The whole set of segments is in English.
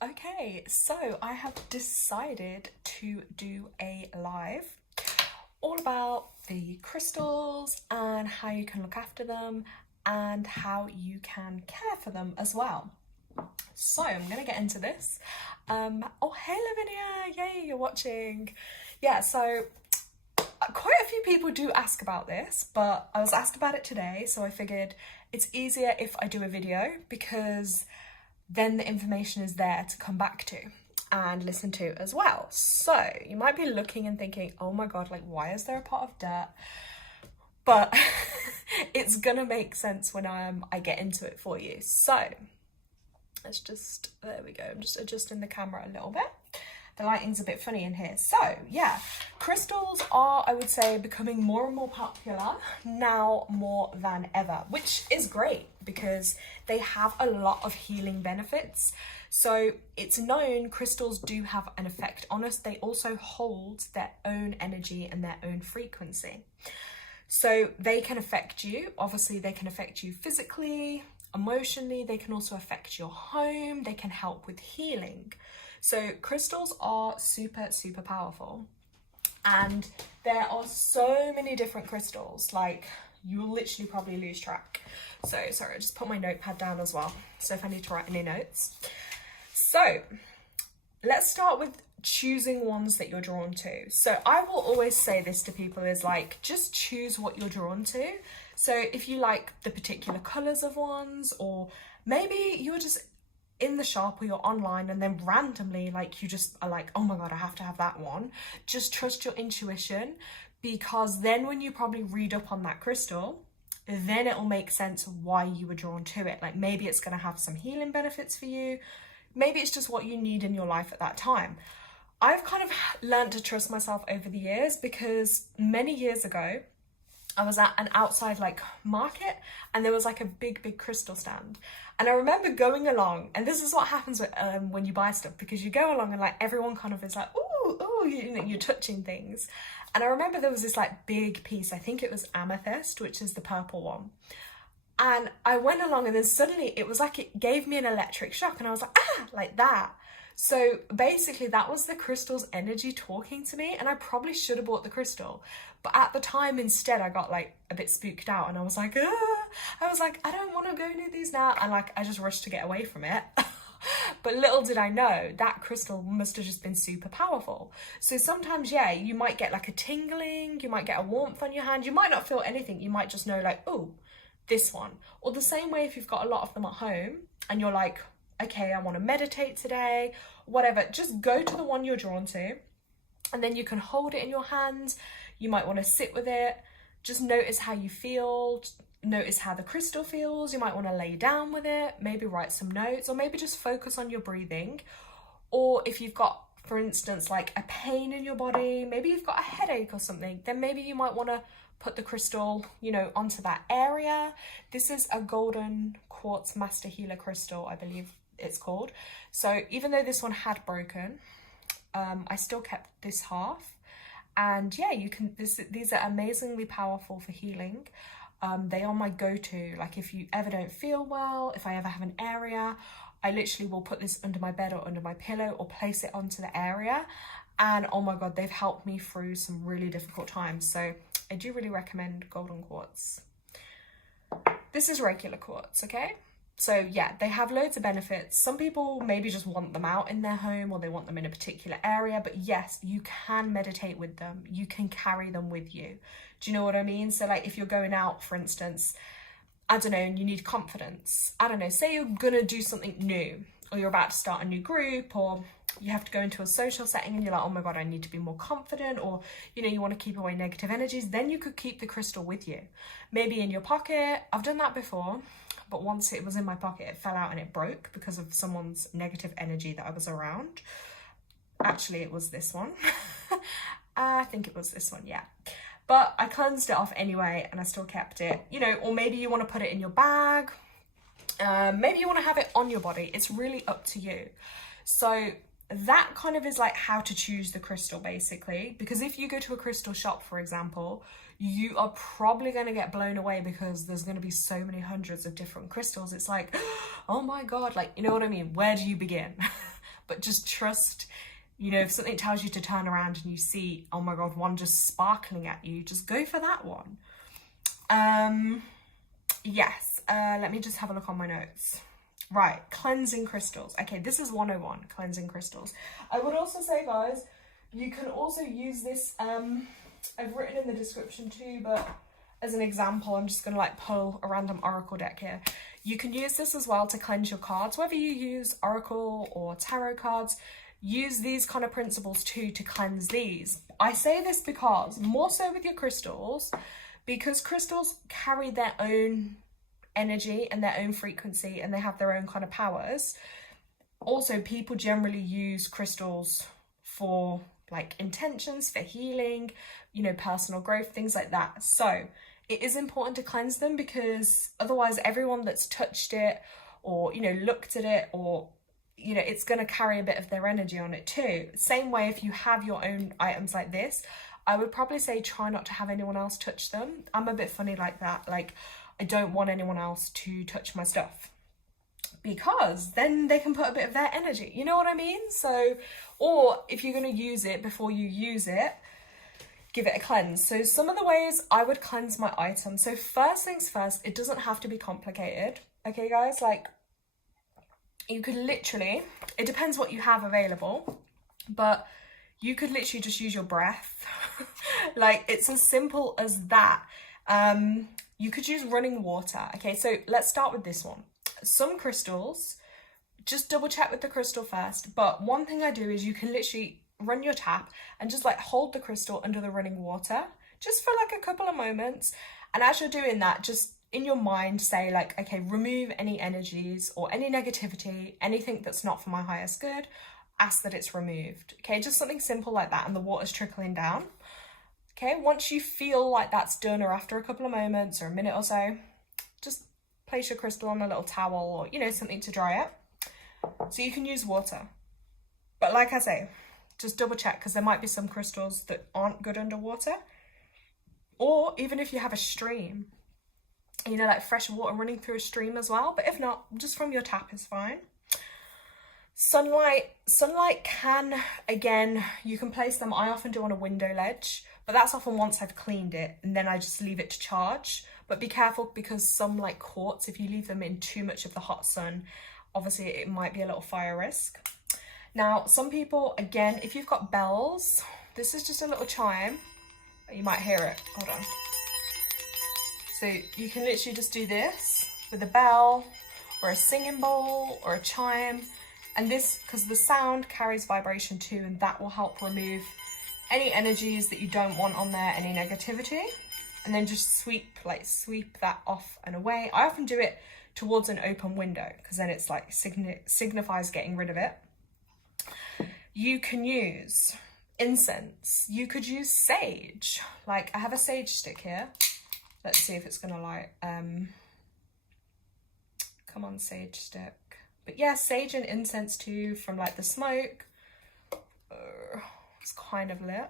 Okay, so I have decided to do a live all about the crystals and how you can look after them and how you can care for them as well. So I'm gonna get into this. Oh, hey Lavinia, yay, you're watching. Yeah, so quite a few people do ask about this, but I was asked about it today, so I figured it's easier if I do a video because then the information is there to come back to and listen to as well. So you might be looking and thinking, oh my god, like why is there a pot of dirt? But it's gonna make sense when I get into it for you. So let's just, there we go, I'm just adjusting the camera a little bit. The lighting's a bit funny in here. So yeah, crystals are, I would say, becoming more and more popular now more than ever, which is great because they have a lot of healing benefits. So it's known crystals do have an effect on us. They also hold their own energy and their own frequency. So they can affect you. Obviously, they can affect you physically, emotionally. They can also affect your home. They can help with healing. So crystals are super, super powerful. And there are so many different crystals, like you'll literally probably lose track. So sorry, I just put my notepad down as well. So if I need to write any notes. So let's start with choosing ones that you're drawn to. So I will always say this to people is like, just choose what you're drawn to. So if you like the particular colors of ones, or maybe you're just in the shop or you're online and then randomly like you just are like, oh my god, I have to have that one. Just trust your intuition, because then when you probably read up on that crystal, then it'll make sense why you were drawn to it. Like maybe it's going to have some healing benefits for you. Maybe it's just what you need in your life at that time. I've kind of learned to trust myself over the years because many years ago, I was at an outside like market and there was like a big crystal stand. And I remember going along, and this is what happens with, when you buy stuff, because you go along and like everyone kind of is like, ooh, you know, you're touching things. And I remember there was this like big piece, I think it was amethyst, which is the purple one. And I went along and then suddenly it was like it gave me an electric shock and I was like, like that. So basically that was the crystal's energy talking to me, and I probably should have bought the crystal. But at the time instead I got like a bit spooked out and I was like, I don't want to go near these now. And like, I just rushed to get away from it. But little did I know that crystal must have just been super powerful. So sometimes, yeah, you might get like a tingling, you might get a warmth on your hand. You might not feel anything. You might just know like, oh, this one. Or the same way if you've got a lot of them at home and you're like, okay, I want to meditate today, whatever, just go to the one you're drawn to and then you can hold it in your hands. You might want to sit with it, just notice how you feel, notice how the crystal feels. You might want to lay down with it, maybe write some notes, or maybe just focus on your breathing. Or if you've got, for instance, like a pain in your body, maybe you've got a headache or something, then maybe you might want to put the crystal, you know, onto that area. This is a golden quartz master healer crystal, I believe it's called. So even though this one had broken, I still kept this half. And yeah, you can, these are amazingly powerful for healing. They are my go-to. Like if you ever don't feel well, if I ever have an area, I literally will put this under my bed or under my pillow or place it onto the area. And oh my god, they've helped me through some really difficult times. So I do really recommend golden quartz. This is regular quartz, okay? So yeah, they have loads of benefits. Some people maybe just want them out in their home or they want them in a particular area, but yes, you can meditate with them. You can carry them with you. Do you know what I mean? So like if you're going out, for instance, I don't know, and you need confidence. I don't know, say you're gonna do something new, or you're about to start a new group, or you have to go into a social setting and you're like, oh my god, I need to be more confident, or you know, you want to keep away negative energies, then you could keep the crystal with you. Maybe in your pocket. I've done that before, but once it was in my pocket, it fell out and it broke because of someone's negative energy that I was around. Actually, it was this one. I think it was this one, yeah. But I cleansed it off anyway and I still kept it, you know. Or maybe you want to put it in your bag. Maybe you want to have it on your body. It's really up to you. So that kind of is like how to choose the crystal, basically. Because if you go to a crystal shop, for example, you are probably going to get blown away because there's going to be so many hundreds of different crystals. It's like, oh my god, like, you know what I mean? Where do you begin? but just trust, you know, if something tells you to turn around and you see, oh my God, one just sparkling at you, just go for that one. Yes, let me just have a look on my notes. Right, cleansing crystals. Okay, this is 101, cleansing crystals. I would also say, guys, you can also use this, I've written in the description too, but as an example, I'm just going to like pull a random oracle deck here. You can use this as well to cleanse your cards, whether you use oracle or tarot cards. Use these kind of principles too to cleanse these. I say this because, more so with your crystals, because crystals carry their own energy and their own frequency, and they have their own kind of powers. Also, people generally use crystals for like intentions, for healing, you know, personal growth, things like that. So it is important to cleanse them, because otherwise everyone that's touched it or, you know, looked at it, or, you know, it's going to carry a bit of their energy on it too. Same way, if you have your own items like this, I would probably say try not to have anyone else touch them. I'm a bit funny like that. Like, I don't want anyone else to touch my stuff, because then they can put a bit of their energy, you know what I mean? So, or if you're going to use it, before you use it, give it a cleanse. So some of the ways I would cleanse my items. So first things first, it doesn't have to be complicated. Okay, guys, like you could literally, it depends what you have available, but you could literally just use your breath. Like, it's as simple as that. You could use running water. Okay, so let's start with this one. Some crystals, just double check with the crystal first, but one thing I do is you can literally run your tap and just like hold the crystal under the running water just for like a couple of moments, and as you're doing that, just in your mind say like, okay, remove any energies or any negativity, anything that's not for my highest good, ask that it's removed. Okay, just something simple like that, and the water's trickling down. Okay, once you feel like that's done, or after a couple of moments or a minute or so, just place your crystal on a little towel, or, you know, something to dry it. So you can use water. But like I say, just double check, because there might be some crystals that aren't good underwater. Or even if you have a stream, you know, like fresh water running through a stream as well. But if not, just from your tap is fine. Sunlight can, again, you can place them, I often do on a window ledge, but that's often once I've cleaned it, and then I just leave it to charge. But be careful, because some like quartz, if you leave them in too much of the hot sun, obviously it might be a little fire risk. Now, some people, again, if you've got bells, this is just a little chime. You might hear it, hold on. So you can literally just do this with a bell or a singing bowl or a chime. And this, because the sound carries vibration too, and that will help remove any energies that you don't want on there, any negativity. And then just sweep that off and away. I often do it towards an open window, because then it's like signifies getting rid of it. You can use incense. You could use sage. Like, I have a sage stick here. Let's see if it's gonna light. Come on, sage stick. But yeah, sage and incense too, from like the smoke. It's kind of lit.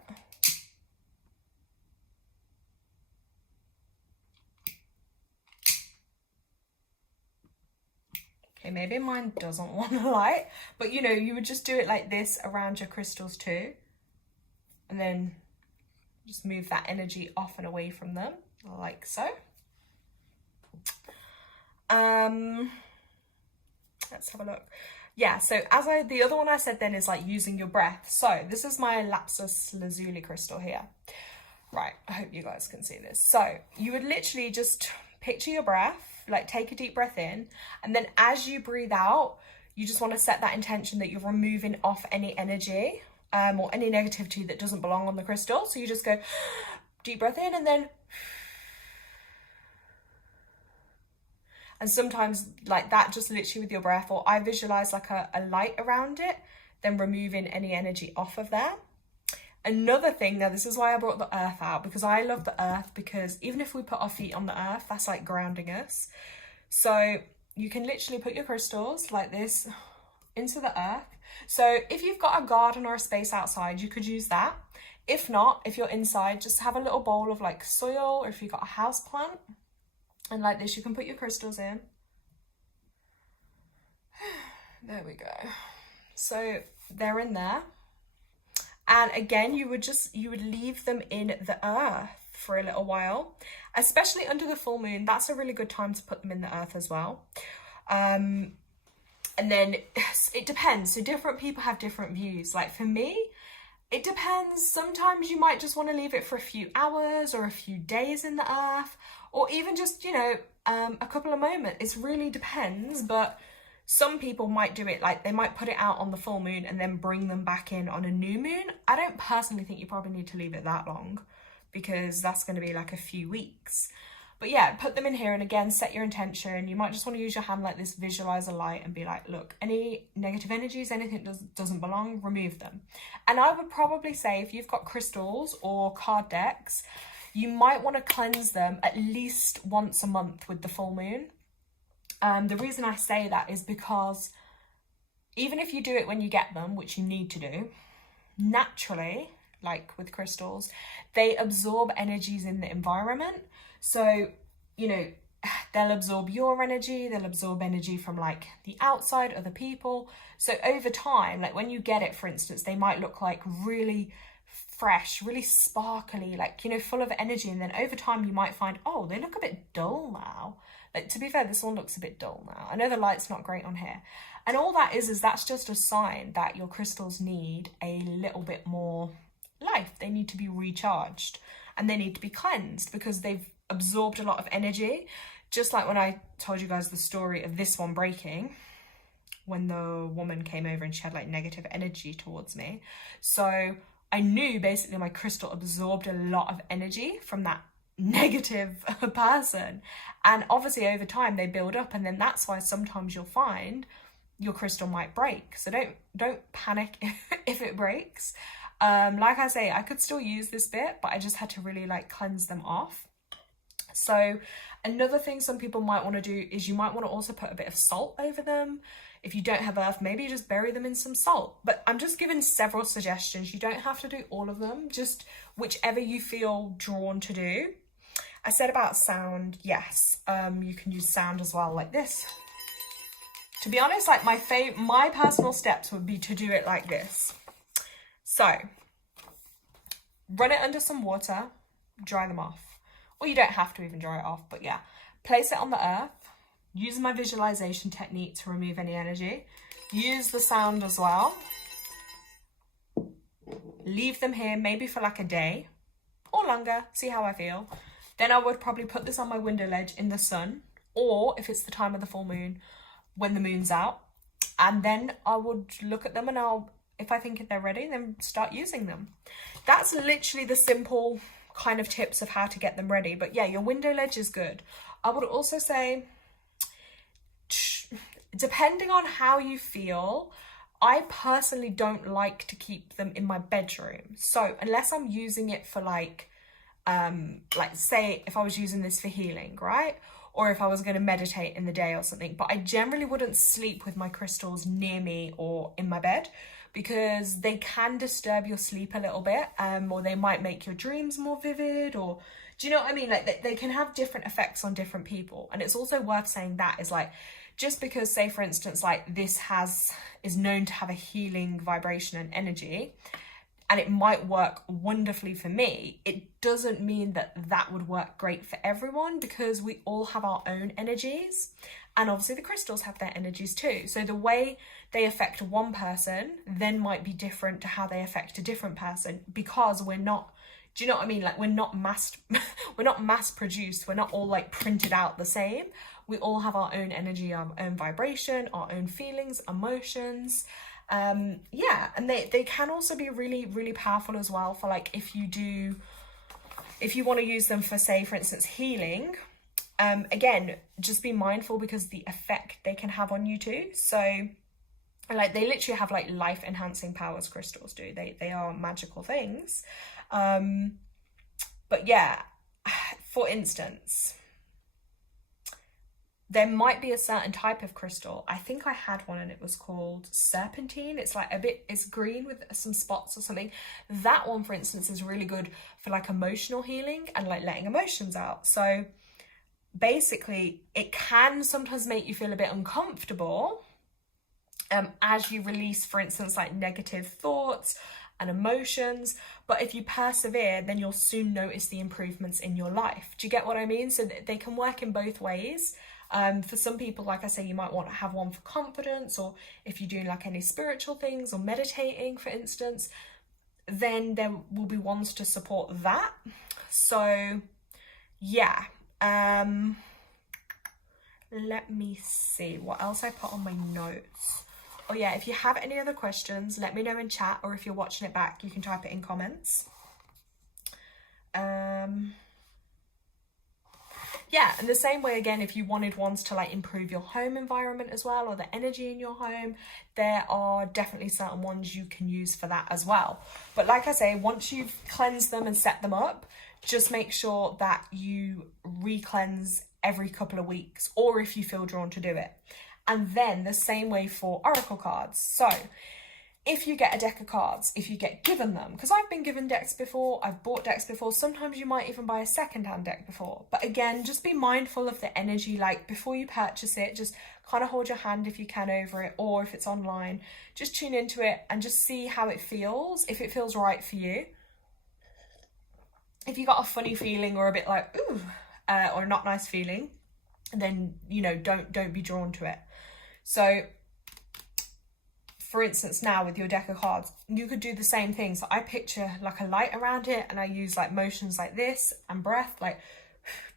Okay, maybe mine doesn't want to light, but you know, you would just do it like this around your crystals too. And then just move that energy off and away from them, like so. Let's have a look. Yeah, so the other one I said then is like using your breath. So this is my lapis lazuli crystal here. Right, I hope you guys can see this. So you would literally just picture your breath, like take a deep breath in, and then as you breathe out, you just want to set that intention that you're removing off any energy or any negativity that doesn't belong on the crystal. So you just go deep breath in, and then, and sometimes like that, just literally with your breath, or I visualize like a light around it, then removing any energy off of there. Another thing, now this is why I brought the earth out, because I love the earth, because even if we put our feet on the earth, that's like grounding us. So you can literally put your crystals like this into the earth. So if you've got a garden or a space outside, you could use that. If not, if you're inside, just have a little bowl of like soil, or if you've got a house plant, and like this, you can put your crystals in. There we go. So they're in there. And again, you would leave them in the earth for a little while, especially under the full moon. That's a really good time to put them in the earth as well. And then it depends. So different people have different views. Like for me, it depends. Sometimes you might just want to leave it for a few hours or a few days in the earth, or even just, you know, a couple of moments. It really depends. But some people might do it like they might put it out on the full moon and then bring them back in on a new moon. I don't personally think you probably need to leave it that long, because that's going to be like a few weeks. But yeah, put them in here, and again, set your intention. You might just want to use your hand like this, visualize a light, and be like, look, any negative energies, anything that doesn't belong, remove them. And I would probably say if you've got crystals or card decks, you might want to cleanse them at least once a month with the full moon. The reason I say that is because even if you do it when you get them, which you need to do, naturally, like with crystals, they absorb energies in the environment. So, you know, they'll absorb your energy, they'll absorb energy from like the outside, other people. So over time, like when you get it, for instance, they might look like really fresh, really sparkly, like, you know, full of energy. And then over time you might find, oh, they look a bit dull now. Like, to be fair, this one looks a bit dull now. I know the light's not great on here. And all that is that's just a sign that your crystals need a little bit more life. They need to be recharged and they need to be cleansed because they've absorbed a lot of energy. Just like when I told you guys the story of this one breaking, when the woman came over and she had like negative energy towards me. So I knew basically my crystal absorbed a lot of energy from that negative person, and obviously over time they build up, and then that's why sometimes you'll find your crystal might break. So don't panic if it breaks. Like I say, I could still use this bit, but I just had to really like cleanse them off. So another thing some people might want to do is you might want to also put a bit of salt over them. If you don't have earth, maybe just bury them in some salt. But I'm just giving several suggestions. You don't have to do all of them, just whichever you feel drawn to do. I said about sound, yes, you can use sound as well, like this. To be honest, like my personal steps would be to do it like this. So, run it under some water, dry them off. Or you don't have to even dry it off, but yeah. Place it on the earth, use my visualization technique to remove any energy. Use the sound as well. Leave them here maybe for like a day or longer, see how I feel. Then I would probably put this on my window ledge in the sun, or if it's the time of the full moon, when the moon's out. And then I would look at them and if I think they're ready, then start using them. That's literally the simple kind of tips of how to get them ready. But yeah, your window ledge is good. I would also say, depending on how you feel, I personally don't like to keep them in my bedroom. So unless I'm using it for like say if I was using this for healing, right? Or if I was going to meditate in the day or something. But I generally wouldn't sleep with my crystals near me or in my bed, because they can disturb your sleep a little bit, or they might make your dreams more vivid, or do you know what I mean? Like they can have different effects on different people. And it's also worth saying that is like, just because, say for instance, like this is known to have a healing vibration and energy, and it might work wonderfully for me, it doesn't mean that that would work great for everyone, because we all have our own energies, and obviously the crystals have their energies too. So the way they affect one person then might be different to how they affect a different person, because we're not, do you know what I mean? Like we're not mass produced. We're not all like printed out the same. We all have our own energy, our own vibration, our own feelings, emotions. Yeah, and they can also be really, really powerful as well for like if you want to use them for, say for instance, healing. Again, just be mindful because the effect they can have on you too. So like they literally have like life enhancing powers, crystals do. They are magical things. But yeah, for instance, there might be a certain type of crystal. I think I had one and it was called serpentine. It's like it's green with some spots or something. That one, for instance, is really good for like emotional healing and like letting emotions out. So basically it can sometimes make you feel a bit uncomfortable as you release, for instance, like negative thoughts and emotions. But if you persevere, then you'll soon notice the improvements in your life. Do you get what I mean? So they can work in both ways. For some people, like I say, you might want to have one for confidence, or if you're doing like any spiritual things or meditating, for instance, then there will be ones to support that. So yeah, let me see what else I put on my notes. Oh yeah, if you have any other questions, let me know in chat, or if you're watching it back, you can type it in comments. Yeah, and the same way again, if you wanted ones to like improve your home environment as well, or the energy in your home, there are definitely certain ones you can use for that as well. But like I say, once you've cleansed them and set them up, just make sure that you re-cleanse every couple of weeks, or if you feel drawn to do it. And then the same way for oracle cards. So if you get a deck of cards, if you get given them, because I've been given decks before, I've bought decks before, sometimes you might even buy a second-hand deck before. But again, just be mindful of the energy, like before you purchase it, just kind of hold your hand if you can over it, or if it's online, just tune into it and just see how it feels, if it feels right for you. If you got a funny feeling or a bit like, ooh, or a not nice feeling, then, you know, don't be drawn to it. So for instance, now with your deck of cards, you could do the same thing. So I picture like a light around it, and I use like motions like this and breath, like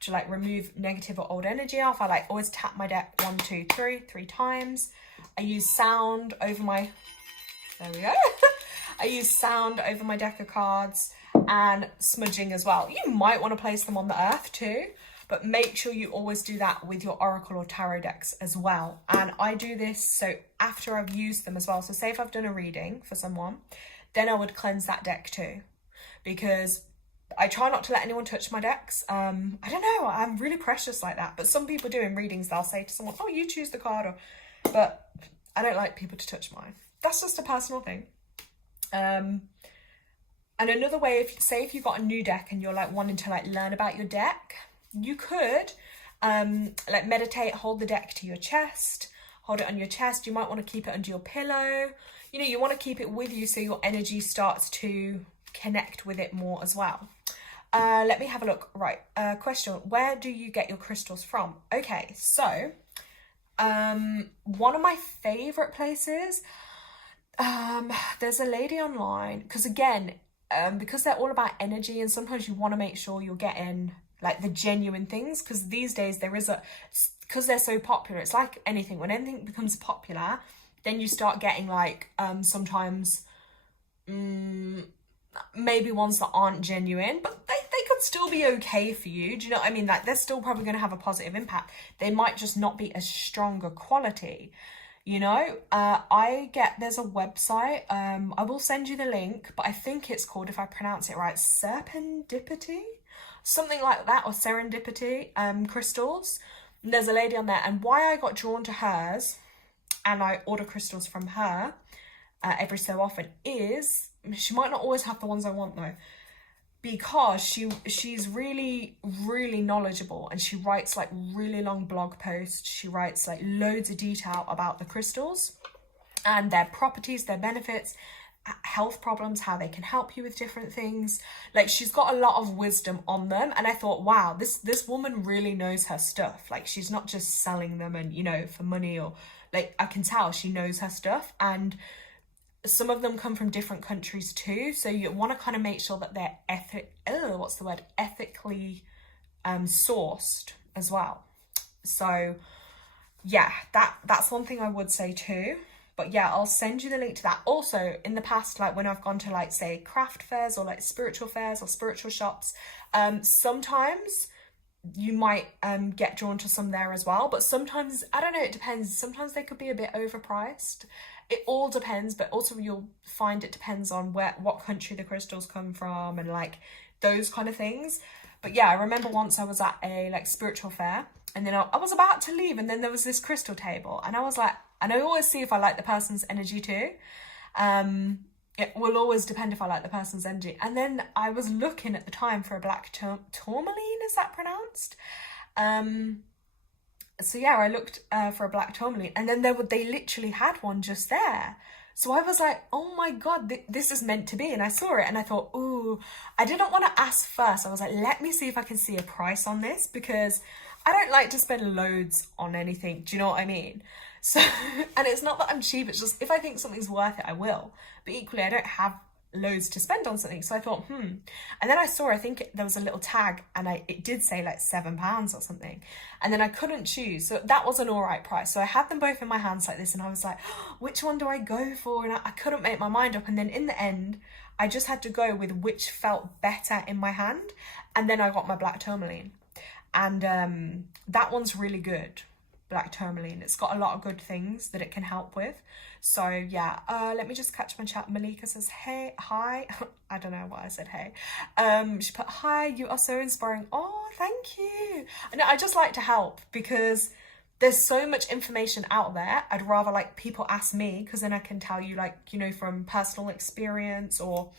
to like remove negative or old energy off. I like always tap my deck 1, 2, 3 times. I use sound over my, there we go. I use sound over my deck of cards, and smudging as well. You might want to place them on the earth too, but make sure you always do that with your oracle or tarot decks as well. And I do this so after I've used them as well. So say if I've done a reading for someone, then I would cleanse that deck too, because I try not to let anyone touch my decks. I don't know, I'm really precious like that. But some people do in readings, they'll say to someone, oh, you choose the card, or, but I don't like people to touch mine. That's just a personal thing. And another way, if you've got a new deck and you're like wanting to like learn about your deck, you could like meditate, hold the deck to your chest, hold it on your chest. You might want to keep it under your pillow. You know, you want to keep it with you so your energy starts to connect with it more as well. Let me have a look. Right, question, where do you get your crystals from? Okay, so one of my favorite places, there's a lady online, because again, because they're all about energy, and sometimes you want to make sure you're getting like the genuine things, because these days because they're so popular, it's like anything, when anything becomes popular, then you start getting like sometimes maybe ones that aren't genuine, but they could still be okay for you. Do you know what I mean? Like they're still probably going to have a positive impact. They might just not be as strong a quality. You know, there's a website, I will send you the link, but I think it's called, if I pronounce it right, Serendipity, something like that, or Serendipity crystals. And there's a lady on there, and why I got drawn to hers, and I order crystals from her every so often, is she might not always have the ones I want though, because she's really, really knowledgeable, and she writes like really long blog posts. She writes like loads of detail about the crystals and their properties, their benefits, health problems, how they can help you with different things. Like she's got a lot of wisdom on them, and I thought, wow, this woman really knows her stuff. Like she's not just selling them and, you know, for money, or like I can tell she knows her stuff. And some of them come from different countries too, so you want to kind of make sure that they're ethically sourced as well. So yeah, that's one thing I would say too. But yeah, I'll send you the link to that. Also, in the past, like when I've gone to like say craft fairs or like spiritual fairs or spiritual shops, sometimes you might get drawn to some there as well, but sometimes, I don't know, it depends. Sometimes they could be a bit overpriced. It all depends, but also you'll find it depends on what country the crystals come from, and like those kind of things. But yeah, I remember once I was at a like spiritual fair, and then I was about to leave, and then there was this crystal table, and I was like, and I always see if I like the person's energy too. It will always depend if I like the person's energy. And then I was looking at the time for a black tourmaline, is that pronounced? So yeah, I looked for a black tourmaline, and then they literally had one just there. So I was like, oh my God, this is meant to be. And I saw it and I thought, ooh, I didn't want to ask first. I was like, let me see if I can see a price on this, because I don't like to spend loads on anything. Do you know what I mean? So, and it's not that I'm cheap, it's just if I think something's worth it, I will. But equally, I don't have loads to spend on something. So I thought, and then I saw, I think there was a little tag, and it did say like £7 or something. And then I couldn't choose. So that was an all right price. So I had them both in my hands like this, and I was like, oh, which one do I go for? And I couldn't make my mind up. And then in the end, I just had to go with which felt better in my hand. And then I got my black tourmaline. And that one's really good. Black tourmaline. It's got a lot of good things that it can help with. So yeah, let me just catch my chat. Malika says, hey, hi. I don't know why I said hey. She put, hi, you are so inspiring. Oh, thank you. And I just like to help, because there's so much information out there. I'd rather like people ask me, because then I can tell you, like, you know, from personal experience. Or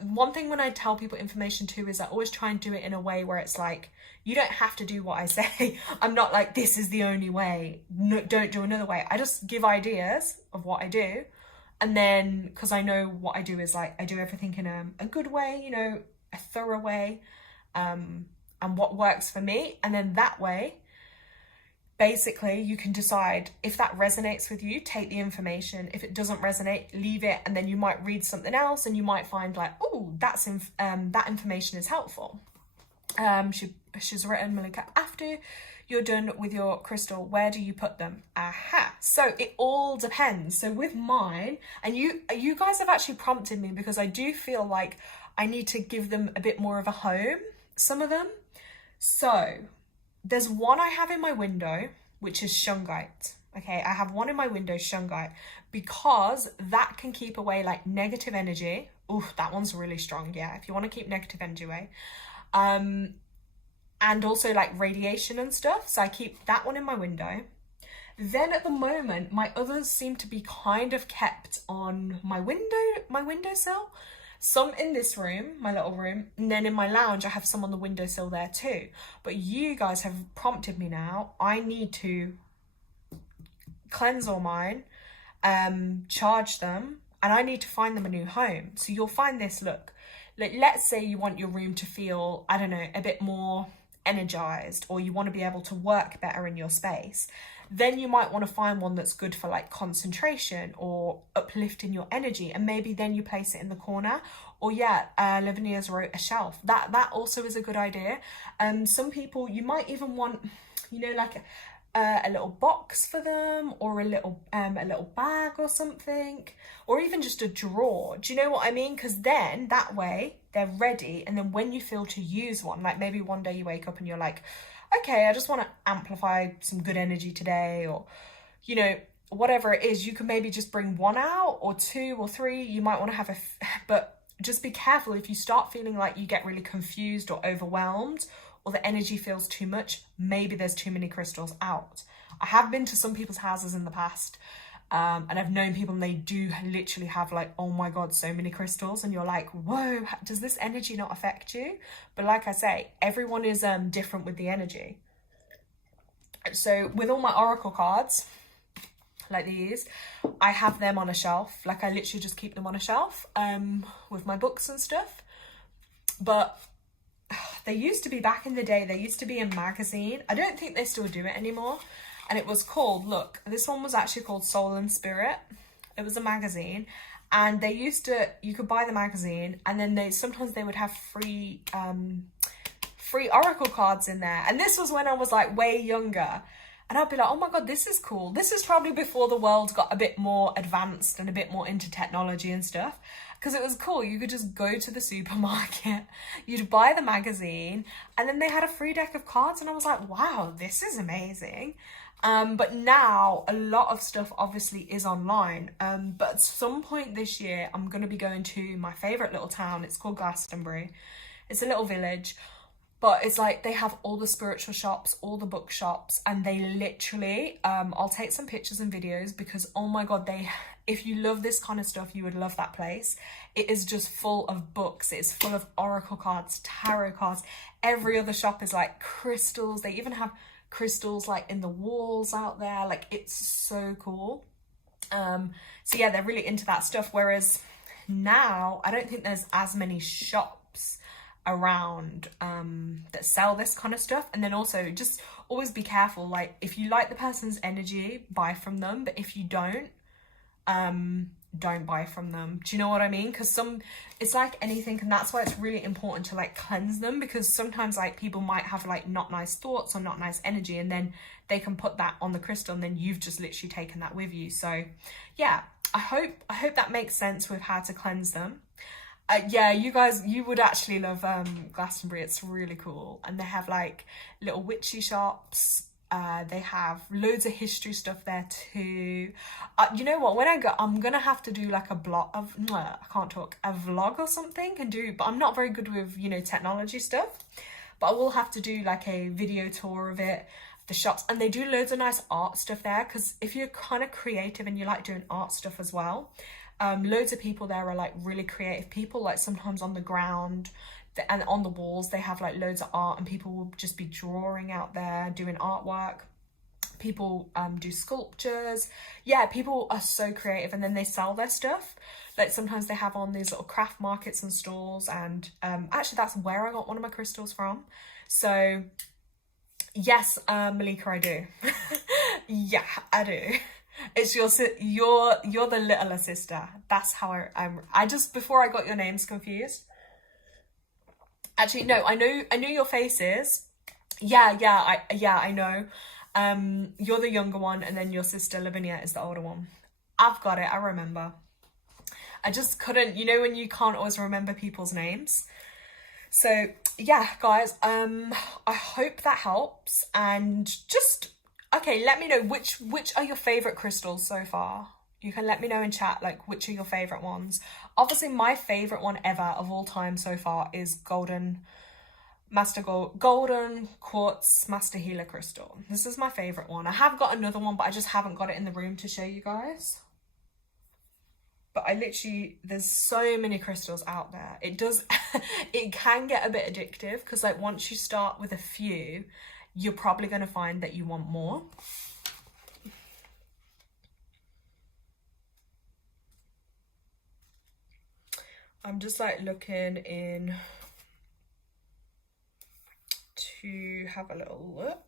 one thing when I tell people information too is I always try and do it in a way where it's like, you don't have to do what I say. I'm not like, this is the only way, no, don't do another way. I just give ideas of what I do. And then, because I know what I do is like, I do everything in a good way, you know, a thorough way, and what works for me. And then that way, basically, you can decide if that resonates with you, take the information. If it doesn't resonate, leave it. And then you might read something else and you might find like, oh, that information is helpful. She's written, Malika, after you're done with your crystal, where do you put them? Aha. So it all depends. So with mine, and you guys have actually prompted me, because I do feel like I need to give them a bit more of a home, some of them. So there's one I have in my window, which is shungite. Okay, I have one in my window, shungite, because that can keep away like negative energy. Ooh, that one's really strong. Yeah, if you want to keep negative energy away. And also like radiation and stuff. So I keep that one in my window. Then at the moment, my others seem to be kind of kept on my windowsill. Some in this room, my little room, and then in my lounge, I have some on the windowsill there too. But you guys have prompted me now. I need to cleanse all mine, charge them, and I need to find them a new home. So you'll find this, look, like, let's say you want your room to feel, I don't know, a bit more energized, or you want to be able to work better in your space. Then you might want to find one that's good for like concentration or uplifting your energy, and maybe then you place it in the corner. Or yeah, Lavinia's wrote a shelf. That also is a good idea. Some people, you might even want, you know, like a little box for them, or a little bag or something, or even just a drawer. Do you know what I mean? Because then that way they're ready, and then when you feel to use one, like maybe one day you wake up and you're like, okay, I just want to amplify some good energy today, or, you know, whatever it is, you can maybe just bring one out, or two or three. You might want to have but just be careful if you start feeling like you get really confused or overwhelmed, or the energy feels too much, maybe there's too many crystals out. I have been to some people's houses in the past, and I've known people, and they do literally have like, oh my God, so many crystals, and you're like, whoa, does this energy not affect you? But like I say, everyone is different with the energy. So with all my oracle cards, like these, I have them on a shelf. Like I literally just keep them on a shelf with my books and stuff. But they used to be, back in the day, they used to be a magazine. I don't think they still do it anymore. And it was called, look, this one was actually called Soul and Spirit. It was a magazine. And they used to, you could buy the magazine, and then sometimes they would have free oracle cards in there. And this was when I was like way younger. And I'd be like, oh my God, this is cool. This is probably before the world got a bit more advanced and a bit more into technology and stuff. Because it was cool. You could just go to the supermarket, you'd buy the magazine, and then they had a free deck of cards. And I was like, wow, this is amazing. But now a lot of stuff obviously is online. But at some point this year, I'm going to be going to my favourite little town. It's called Glastonbury. It's a little village. But it's like they have all the spiritual shops, all the book shops, and they literally, I'll take some pictures and videos, because oh my God, if you love this kind of stuff, you would love that place. It is just full of books. It's full of oracle cards, tarot cards. Every other shop is like crystals. They even have crystals like in the walls out there. Like, it's so cool. So yeah, they're really into that stuff, whereas now I don't think there's as many shops around that sell this kind of stuff. And then also, just always be careful, like if you like the person's energy, buy from them, but if you don't buy from them. Do you know what I mean? Because it's like anything, and that's why it's really important to like cleanse them, because sometimes like people might have like not nice thoughts or not nice energy, and then they can put that on the crystal, and then you've just literally taken that with you. So yeah, I hope that makes sense with how to cleanse them. Yeah, you guys, you would actually love Glastonbury. It's really cool, and they have like little witchy shops. They have loads of history stuff there too. You know what, when I go, I'm gonna have to do like a vlog or something, but I'm not very good with, you know, technology stuff, but I will have to do like a video tour of it, the shops. And they do loads of nice art stuff there, because if you're kind of creative and you like doing art stuff as well, loads of people there are like really creative people. Like sometimes on the ground and on the walls they have like loads of art, and people will just be drawing out there, doing artwork. People do sculptures. Yeah, people are so creative, and then they sell their stuff. Like sometimes they have on these little craft markets and stalls, and actually that's where I got one of my crystals from. So yes, Malika, I do. Yeah, I do. It's you're the littler sister. That's how I just, before I got your names confused. Actually, no, I knew your faces. Yeah, I know. You're the younger one, and then your sister Lavinia is the older one. I've got it, I remember. I just couldn't, you know when you can't always remember people's names. So yeah, guys, I hope that helps. And just, okay, let me know which are your favorite crystals so far. You can let me know in chat, like, which are your favorite ones. Obviously, my favorite one ever of all time so far is Golden Quartz Master Healer Crystal. This is my favorite one. I have got another one, but I just haven't got it in the room to show you guys. But there's so many crystals out there. It can get a bit addictive, because like once you start with a few, you're probably going to find that you want more. I'm just like looking in to have a little look.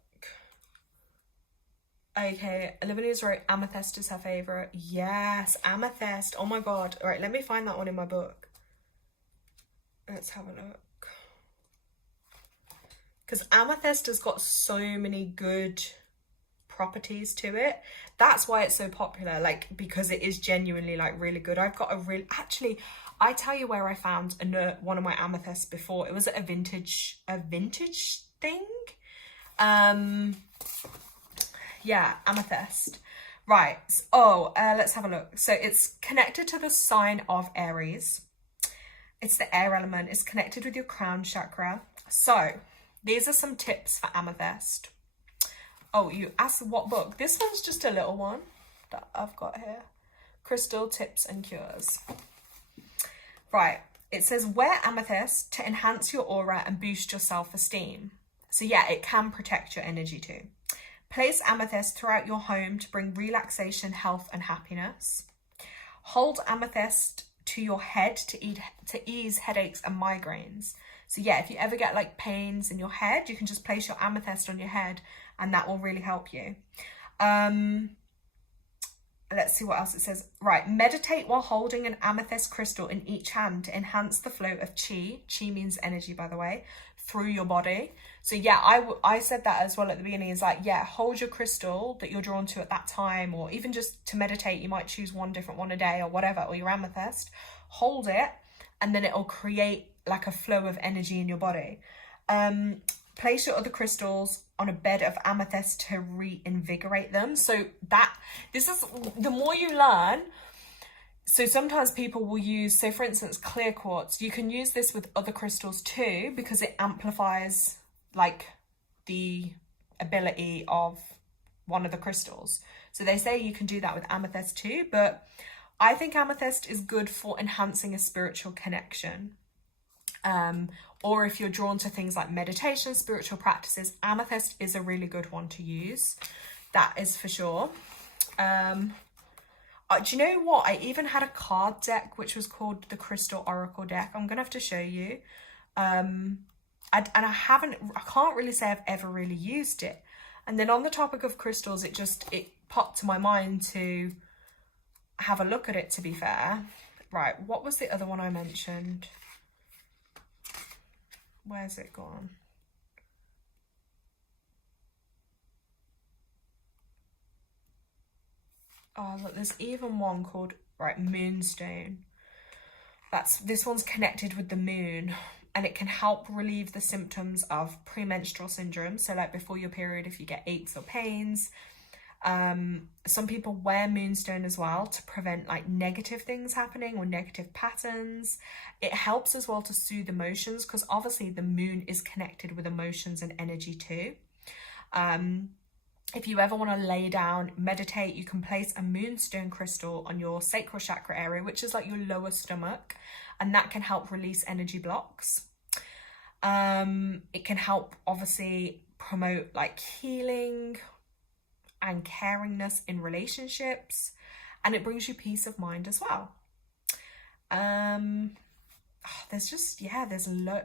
Okay, Olivinia's right, amethyst is her favorite. Yes, amethyst. Oh my god. All right, let me find that one in my book. Let's have a look. Because amethyst has got so many good properties to it. That's why it's so popular, like, because it is genuinely like really good. I've got actually, I tell you where I found one of my amethysts before. It was at a vintage thing. Yeah, amethyst. Right. Let's have a look. So it's connected to the sign of Aries. It's the air element. It's connected with your crown chakra. So these are some tips for amethyst. Oh, you asked what book? This one's just a little one that I've got here. Crystal Tips and Cures. Right. It says wear amethyst to enhance your aura and boost your self-esteem. So yeah, it can protect your energy too. Place amethyst throughout your home to bring relaxation, health, and happiness. Hold amethyst to your head to ease headaches and migraines. So yeah, if you ever get like pains in your head, you can just place your amethyst on your head, and that will really help you. Let's see what else it says. Right, meditate while holding an amethyst crystal in each hand to enhance the flow of chi. Chi means energy, by the way, through your body. So yeah, I said that as well at the beginning. Is like, yeah, hold your crystal that you're drawn to at that time, or even just to meditate, you might choose one different one a day or whatever, or your amethyst. Hold it, and then it'll create like a flow of energy in your body. Place your other crystals on a bed of amethyst to reinvigorate them. So this is, the more you learn. So sometimes people will use, say for instance, clear quartz. You can use this with other crystals too, because it amplifies like the ability of one of the crystals. So they say you can do that with amethyst too, but I think amethyst is good for enhancing a spiritual connection. Or if you're drawn to things like meditation, spiritual practices, amethyst is a really good one to use. That is for sure. Do you know what? I even had a card deck which was called the Crystal Oracle deck. I'm gonna have to show you. I can't really say I've ever really used it. And then on the topic of crystals, it popped to my mind to have a look at it, to be fair. Right, what was the other one I mentioned? Where's it gone? Oh, look, there's even one called, right, Moonstone. This one's connected with the moon, and it can help relieve the symptoms of premenstrual syndrome. So like before your period, if you get aches or pains. Some people wear Moonstone as well to prevent like negative things happening or negative patterns. It helps as well to soothe emotions, because obviously the moon is connected with emotions and energy too. If you ever want to lay down, meditate, you can place a Moonstone crystal on your sacral chakra area, which is like your lower stomach, and that can help release energy blocks. It can help obviously promote like healing and caringness in relationships, and it brings you peace of mind as well.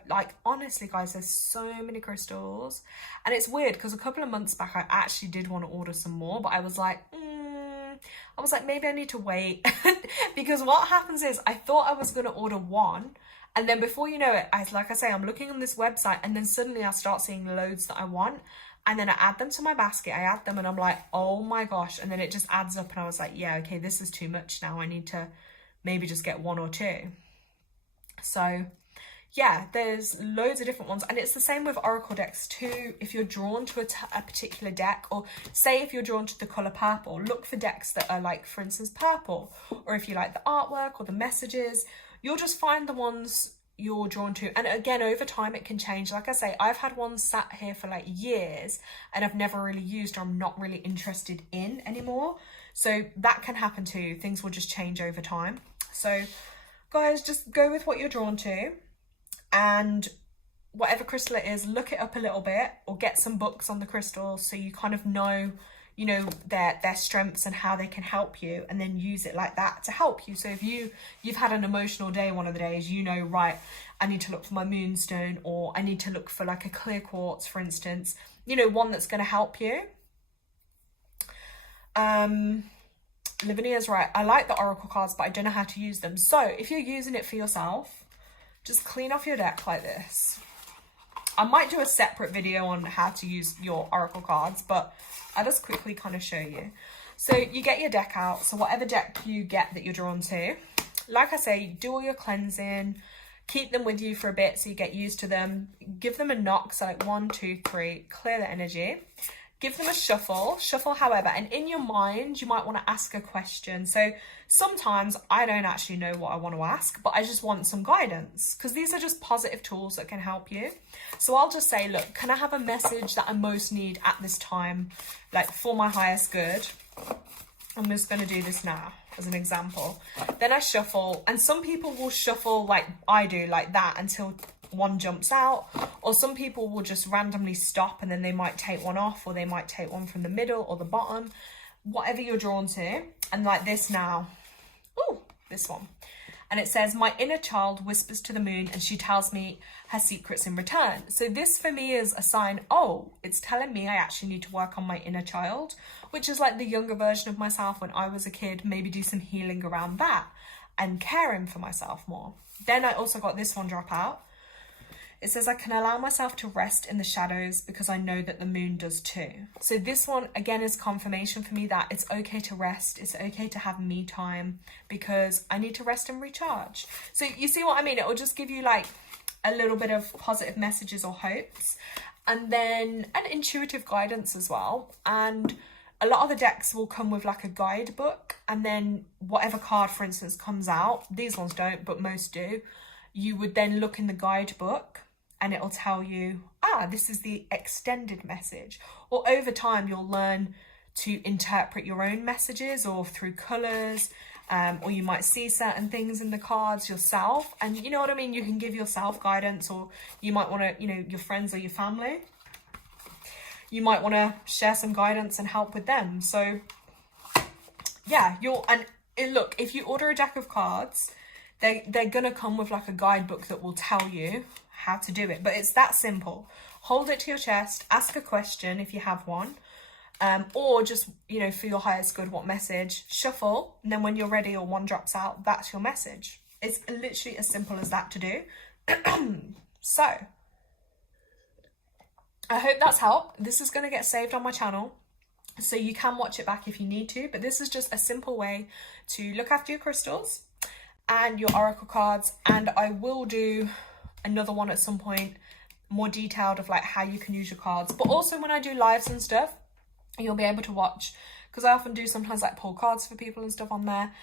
Like honestly guys, there's so many crystals, and it's weird because a couple of months back I actually did want to order some more, but I was like maybe I need to wait because what happens is I thought I was going to order one, and then before you know it, I'm looking on this website, and then suddenly I start seeing loads that I want, and then I add them to my basket, and I'm like, oh my gosh, and then it just adds up, and I was like, yeah, okay, this is too much now, I need to maybe just get one or two. So yeah, there's loads of different ones, and it's the same with oracle decks too. If you're drawn to a particular deck, or say if you're drawn to the color purple, look for decks that are like, for instance, purple, or if you like the artwork or the messages, you'll just find the ones you're drawn to. And again, over time it can change. Like I say, I've had ones sat here for like years and I've never really used, or I'm not really interested in anymore. So that can happen too. Things will just change over time. So guys, just go with what you're drawn to, and whatever crystal it is, look it up a little bit, or get some books on the crystals so you kind of know, their strengths and how they can help you, and then use it like that to help you. So if you've had an emotional day one of the days, right, I need to look for my Moonstone, or I need to look for like a clear quartz, for instance, one that's going to help you. Lavinia's right, I like the oracle cards, but I don't know how to use them. So if you're using it for yourself, just clean off your deck like this. I might do a separate video on how to use your oracle cards, but I'll just quickly kind of show you. So you get your deck out. So whatever deck you get that you're drawn to, like I say, do all your cleansing, keep them with you for a bit so you get used to them. Give them a knock, so like 1, 2, 3, clear the energy. Give them a shuffle, however, and in your mind, you might want to ask a question. So sometimes I don't actually know what I want to ask, but I just want some guidance, because these are just positive tools that can help you. So I'll just say, look, can I have a message that I most need at this time, like for my highest good? I'm just going to do this now as an example. Then I shuffle, and some people will shuffle like I do, like that, until one jumps out, or some people will just randomly stop and then they might take one off, or they might take one from the middle or the bottom, whatever you're drawn to. And like this now, this one, and it says, my inner child whispers to the moon and she tells me her secrets in return. So this for me is a sign, it's telling me I actually need to work on my inner child, which is like the younger version of myself when I was a kid, maybe do some healing around that and caring for myself more. Then I also got this one drop out. It says, I can allow myself to rest in the shadows because I know that the moon does too. So this one, again, is confirmation for me that it's okay to rest. It's okay to have me time, because I need to rest and recharge. So you see what I mean? It will just give you like a little bit of positive messages or hopes, and then an intuitive guidance as well. And a lot of the decks will come with like a guidebook, and then whatever card, for instance, comes out, these ones don't, but most do, you would then look in the guidebook and it'll tell you, this is the extended message. Or over time, you'll learn to interpret your own messages, or through colours, or you might see certain things in the cards yourself, and you know what I mean, you can give yourself guidance, or you might want to, you know, your friends or your family, you might want to share some guidance and help with them. So yeah, look, if you order a deck of cards, they're gonna come with like a guidebook that will tell you how to do it, but it's that simple. Hold it to your chest, ask a question if you have one, or just, you know, for your highest good, what message, shuffle, and then when you're ready or one drops out, that's your message. It's literally as simple as that to do. So I hope that's helped. This is going to get saved on my channel, so you can watch it back if you need to, but this is just a simple way to look after your crystals and your oracle cards. And I will do another one at some point, more detailed, of like how you can use your cards. But also when I do lives and stuff, you'll be able to watch, because I often do sometimes like pull cards for people and stuff on there,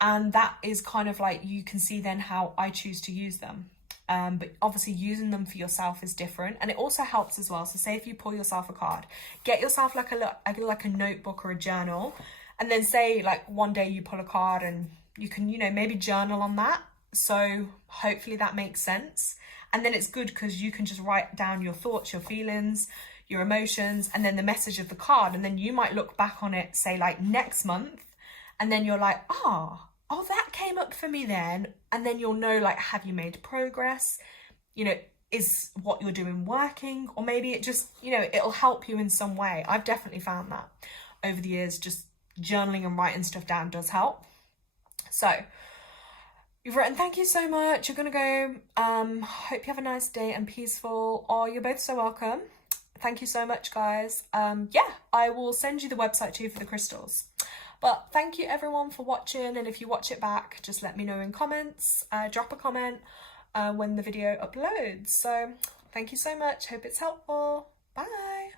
and that is kind of like, you can see then how I choose to use them. But obviously using them for yourself is different, and it also helps as well. So say if you pull yourself a card, get yourself like a notebook or a journal, and then say like one day you pull a card and you can, you know, maybe journal on that. So hopefully that makes sense. And then it's good because you can just write down your thoughts, your feelings, your emotions, and then the message of the card. And then you might look back on it, say like next month, and then you're like, oh, that came up for me then. And then you'll know, like, have you made progress? You know, is what you're doing working? Or maybe it just, you know, it'll help you in some way. I've definitely found that over the years, just journaling and writing stuff down does help. So you've written, thank you so much. You're gonna go. Hope you have a nice day and peaceful. Oh, you're both so welcome. Thank you so much, guys. Yeah, I will send you the website too for the crystals. But thank you everyone for watching, and if you watch it back, just let me know in comments. Drop a comment when the video uploads. So thank you so much. Hope it's helpful. Bye.